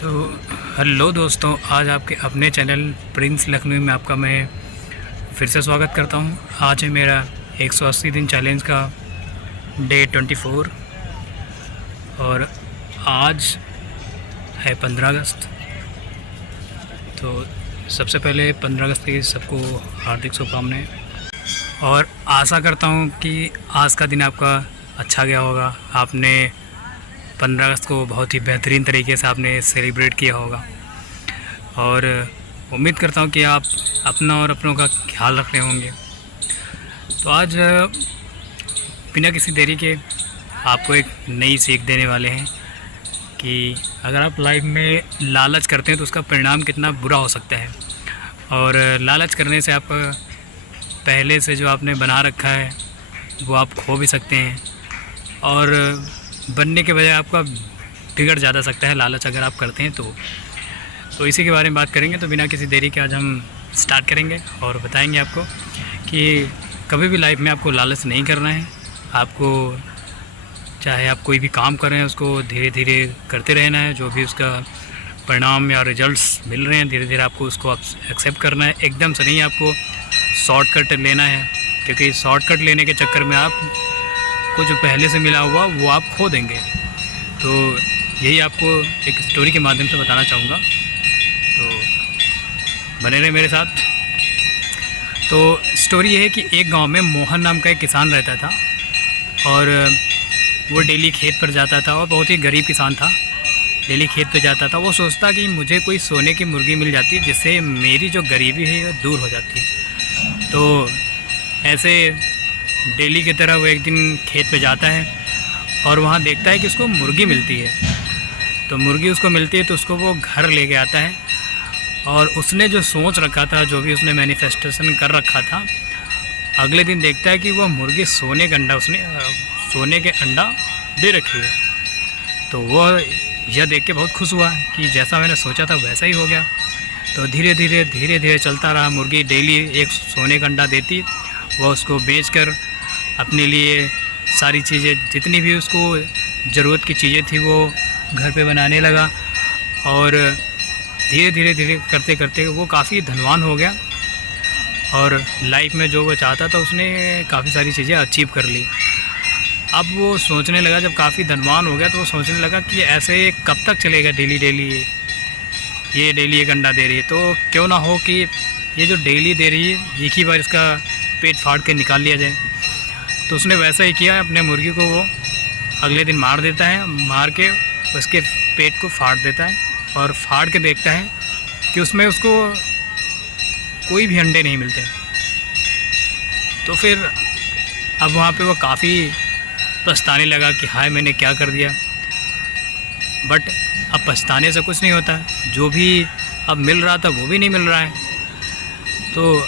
तो हेलो दोस्तों, आज आपके अपने चैनल प्रिंस लखनऊ में आपका मैं फिर से स्वागत करता हूं। आज है मेरा 180 दिन चैलेंज का डे 24 और आज है 15 अगस्त। तो सबसे पहले 15 अगस्त की सबको हार्दिक शुभकामनाएं और आशा करता हूं कि आज का दिन आपका अच्छा गया होगा। आपने 15 अगस्त को बहुत ही बेहतरीन तरीके से आपने सेलिब्रेट किया होगा और उम्मीद करता हूँ कि आप अपना और अपनों का ख्याल रख रहे होंगे। तो आज बिना किसी देरी के आपको एक नई सीख देने वाले हैं कि अगर आप लाइफ में लालच करते हैं तो उसका परिणाम कितना बुरा हो सकता है। और लालच करने से आप पहले से जो आपने बना रखा है वो आप खो भी सकते हैं और बनने के बजाय आपका बिगड़ ज़्यादा सकता है लालच अगर आप करते हैं तो इसी के बारे में बात करेंगे। तो बिना किसी देरी के आज हम स्टार्ट करेंगे और बताएंगे आपको कि कभी भी लाइफ में आपको लालच नहीं करना है। आपको चाहे आप कोई भी काम कर रहे हैं उसको धीरे धीरे करते रहना है। जो भी उसका परिणाम या रिजल्ट्स मिल रहे हैं धीरे धीरे आपको उसको एक्सेप्ट करना है। एकदम से नहीं आपको शॉर्टकट लेना है, क्योंकि शॉर्टकट लेने के चक्कर में आप को जो पहले से मिला हुआ वो आप खो देंगे। तो यही आपको एक स्टोरी के माध्यम से बताना चाहूँगा, तो बने रहे मेरे साथ। तो स्टोरी ये है कि एक गांव में मोहन नाम का एक किसान रहता था और वो डेली खेत पर जाता था और बहुत ही गरीब किसान था। डेली खेत पर जाता था, वो सोचता कि मुझे कोई सोने की मुर्गी मिल जाती जिससे मेरी जो गरीबी है वो दूर हो जाती। तो ऐसे डेली की तरह वो एक दिन खेत पे जाता है और वहाँ देखता है कि उसको मुर्गी मिलती है। तो मुर्गी उसको मिलती है तो उसको वो घर लेके आता है और उसने जो सोच रखा था, जो भी उसने मैनिफेस्टेशन कर रखा था, अगले दिन देखता है कि वो मुर्गी सोने के अंडा दे रखी है। तो वो यह देख के बहुत खुश हुआ कि जैसा मैंने सोचा था वैसा ही हो गया। तो धीरे धीरे चलता रहा। मुर्गी डेली एक सोने का अंडा देती, वह उसको बेचकर अपने लिए सारी चीज़ें जितनी भी उसको ज़रूरत की चीज़ें थी वो घर पे बनाने लगा और धीरे करते करते वो काफ़ी धनवान हो गया और लाइफ में जो वो चाहता था उसने काफ़ी सारी चीज़ें अचीव कर ली। अब वो सोचने लगा, जब काफ़ी धनवान हो गया तो वो सोचने लगा कि ऐसे कब तक चलेगा, डेली एक अंडा दे रही है तो क्यों ना हो कि ये जो डेली दे रही है एक ही बार इसका पेट फाड़ के निकाल लिया जाए। तो उसने वैसा ही किया। अपने मुर्गी को वो अगले दिन मार देता है, मार के उसके पेट को फाड़ देता है और फाड़ के देखता है कि उसमें उसको कोई भी अंडे नहीं मिलते। तो फिर अब वहाँ पे वो काफ़ी पछताने लगा कि हाय मैंने क्या कर दिया। बट अब पछताने से कुछ नहीं होता, जो भी अब मिल रहा था वो भी नहीं मिल रहा है। तो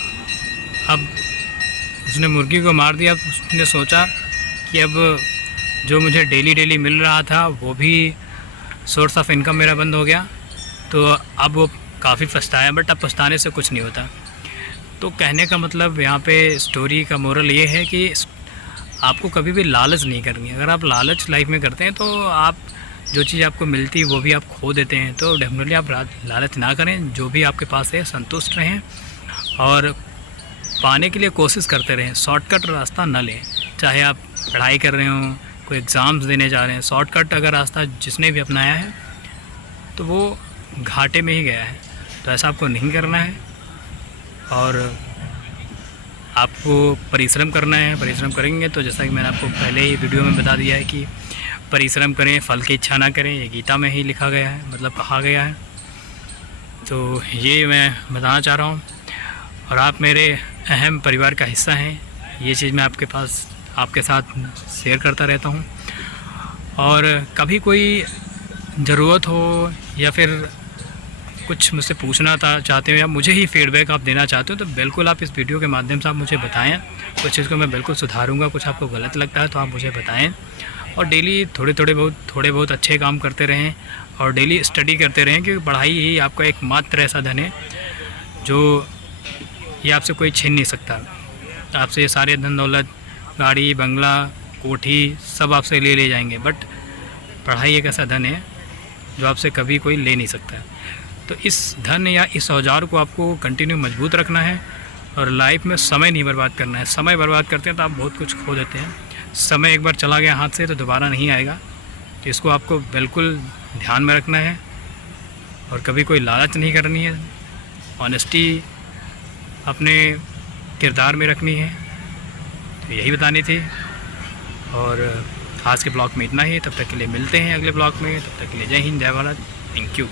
अब उसने मुर्गी को मार दिया। उसने सोचा कि अब जो मुझे डेली मिल रहा था वो भी सोर्स ऑफ इनकम मेरा बंद हो गया। तो अब वो काफ़ी पछताया, बट अब पछताने से कुछ नहीं होता। तो कहने का मतलब यहाँ पे स्टोरी का मोरल ये है कि आपको कभी भी लालच नहीं करनी। अगर आप लालच लाइफ में करते हैं तो आप जो चीज़ आपको मिलती है वो भी आप खो देते हैं। तो डेफिनेटली आप लालच ना करें, जो भी आपके पास है संतुष्ट रहें और पाने के लिए कोशिश करते रहें। शॉर्टकट रास्ता न लें। चाहे आप पढ़ाई कर रहे हों, कोई एग्ज़ाम्स देने जा रहे हैं, शॉर्टकट अगर रास्ता जिसने भी अपनाया है तो वो घाटे में ही गया है। तो ऐसा आपको नहीं करना है और आपको परिश्रम करना है। परिश्रम करेंगे तो जैसा कि मैंने आपको पहले ही वीडियो में बता दिया है कि परिश्रम करें, फल की इच्छा ना करें। ये गीता में ही लिखा गया है, मतलब कहा गया है। तो ये मैं बताना चाह रहा हूँ और आप मेरे अहम परिवार का हिस्सा हैं। ये चीज़ मैं आपके साथ शेयर करता रहता हूँ और कभी कोई ज़रूरत हो या फिर कुछ मुझसे पूछना चाहते हो या मुझे ही फीडबैक आप देना चाहते हो तो बिल्कुल आप इस वीडियो के माध्यम से आप मुझे बताएं। कुछ चीज़ को मैं बिल्कुल सुधारूंगा। कुछ आपको गलत लगता है तो आप मुझे बताएं और डेली थोड़े बहुत अच्छे काम करते रहें और डेली स्टडी करते रहें, क्योंकि पढ़ाई ही आपका एकमात्र ऐसा धन है जो ये आपसे कोई छीन नहीं सकता। आपसे ये सारे धन दौलत, गाड़ी, बंगला, कोठी सब आपसे ले जाएंगे, बट पढ़ाई एक ऐसा धन है जो आपसे कभी कोई ले नहीं सकता है। तो इस धन या इस औजार को आपको कंटिन्यू मजबूत रखना है और लाइफ में समय नहीं बर्बाद करना है। समय बर्बाद करते हैं तो आप बहुत कुछ खो देते हैं। समय एक बार चला गया हाथ से तो दोबारा नहीं आएगा, तो इसको आपको बिल्कुल ध्यान में रखना है और कभी कोई लालच नहीं करनी है। ऑनेस्टी अपने किरदार में रखनी है। तो यही बतानी थी और आज के ब्लॉग में इतना ही। तब तक के लिए मिलते हैं अगले ब्लॉग में। तब तक के लिए जय हिंद, जय भारत, थैंक यू।